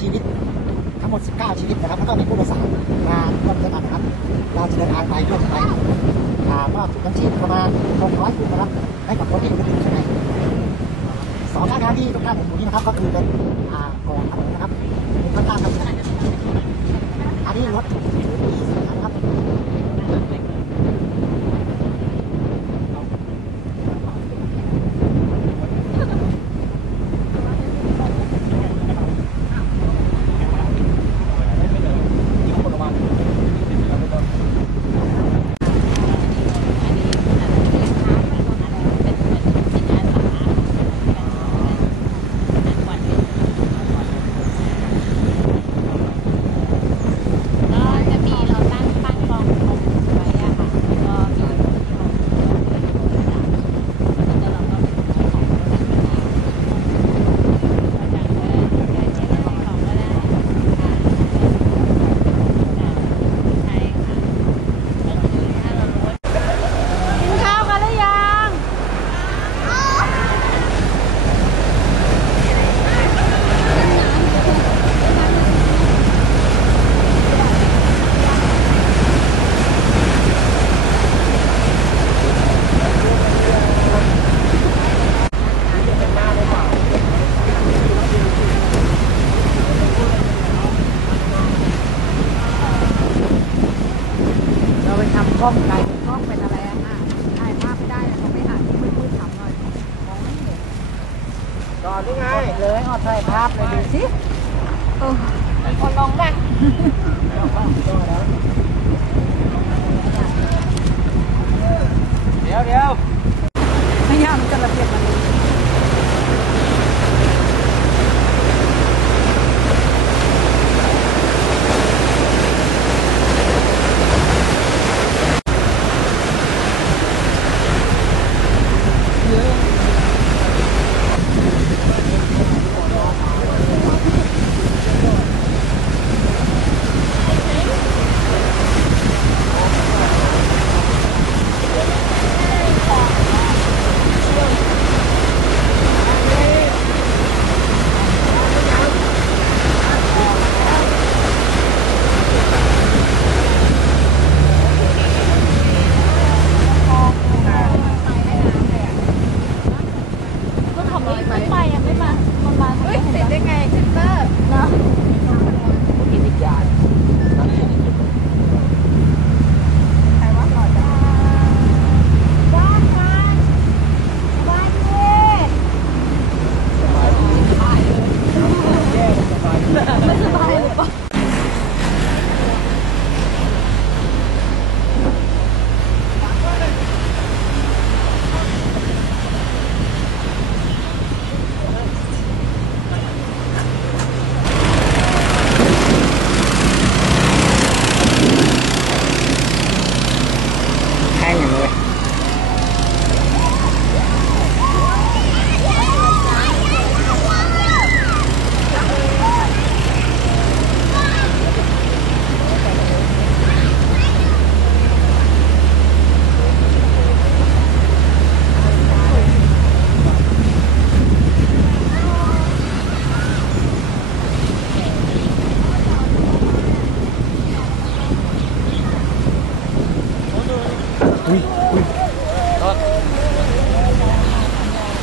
ชีวิต ทั้งหมด 19 ชีวิตนะครับแล้วก็มีผู้โดยสารมาร่วมด้กันนะครับ เราจะเดินทางไปด้วยไปมอาถุงน้ำชีพประมาณ600ถุงนะครับให้กับคนที่อยู่ในข้างในสองข้างทางที่ตรงหน้าผมนี้นะครับ ก็คือเป็นกองทัพนะครับเป็นข้างทางครับอันนี้รถ ล้องไกลกล้องเป็นอะไรอะถ่ายภาพไม่ได้เลยเขาไม่หาที่มืดๆทำเลยมองไม่เห็นก่อนนี่ไงเลยออดถ่ายภาพเลยดูสิเออคนลงป่ะเดี๋ยวเดี๋ยว อุ้ยอุ้ย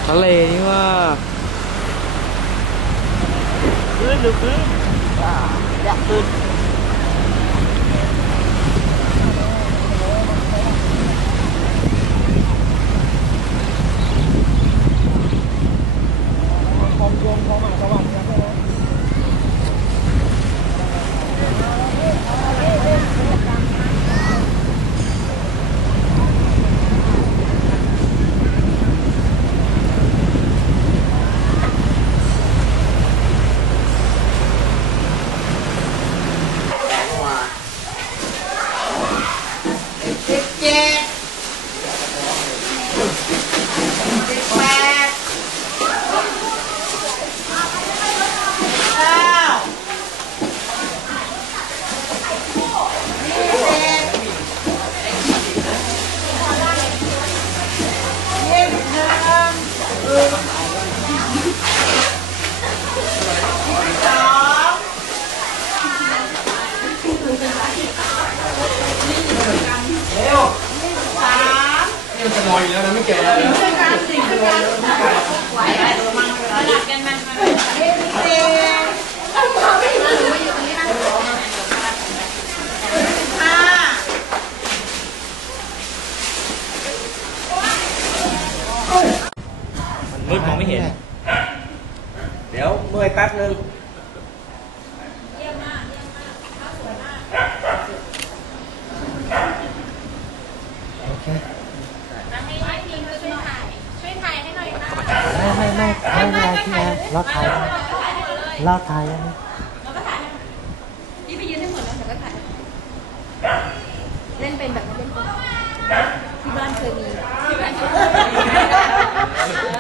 ทะเลนี่ว่าขึ้นหรือขึ้นอยากขึ้นของโยมของหมาสวรรค์เนี่ยใช่ไหม อยอยู่แล้วนะไม่เกี่ยวอะไรเลยสลับกันมันมาค่ะมืดมองไม่เห็น เดี๋ยวเมื่อยแป๊บนึง ลากถ่ายลากถ่ายแล้วนะนี่ไปยืนให้หมดแล้วแต่ก็ถ่าย เล่นเป็นแบบเล่นที่บ้านเคยมีที่บ้านเคยมี